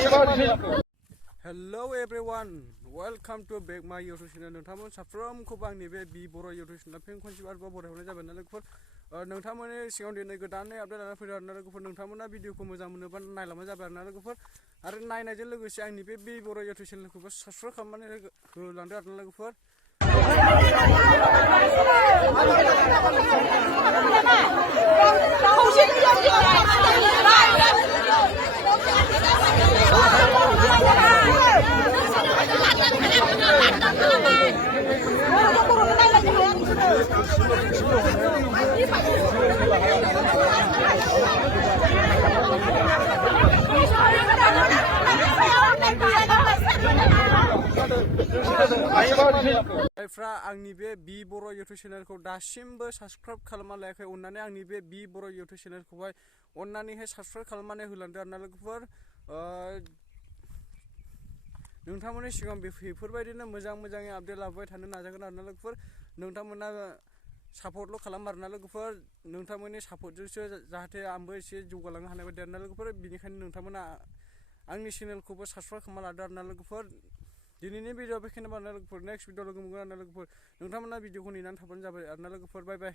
Hello everyone, welcome to back my YouTube channel. नोंथांमोन साफ्रोमखौबो आंनि बे बर' YouTube channel फिन खनसे आरोबाव बरायहरनाय जाबाय ना लोगोफोर। नोंथांमोननि सिगाङाव दिनै गोदानै आपडेट लाना फैदों आरोना लोगोफोर। नोंथांमोना भिडिअखौ मोजां मोनोबा नायलांबानो जाबाय आरोना लोगोफोर। आरो नायनायजों लोगोसे आंनि बे बर' YouTube चेनेलखौबो साबस्क्राइब खालामनानै होलांदो आरोना लोगोफोर। जायफ्रा आंनि बे बर' YouTube चेनेलखौ दासिमबो साबस्क्राइब खालामना लायाखै अननानै आंनि बे बर' YouTube चेनेलखौहाय अननानैहाय साबस्क्राइब खालामनानै होलांदो आरोना लोगोफोर। नोंथांमोननि सिगां बेफोरबायदिनो मोजाङै आपडेट लाबोबाय थानो नाजागोन आरोना लोगोफोर। नोंथांमोना सापर्टल' खालाम आरोना लोगोफोर। नोंथांमोननि सापर्टजोंसो जाहाथे आंबो एसे जौगालांनो हानाय बायदि आरोना लोगोफोर। बेनिखायनो नोंथांमोना आंनि चेनेलखौबो साबस्क्राइब खालामना लादो आरोना लोगोफोर। दिनैनि भिडिअ बेखिनियानो आरोना लोगोफोर। नेक्स्ट भिडिअ लोगो मोनगोन आरोना लोगोफोर। नोंथांमोना भिडिअखौ नेनानै थाबानो जाबाय आरोना लोगोफोर। बाय बाय।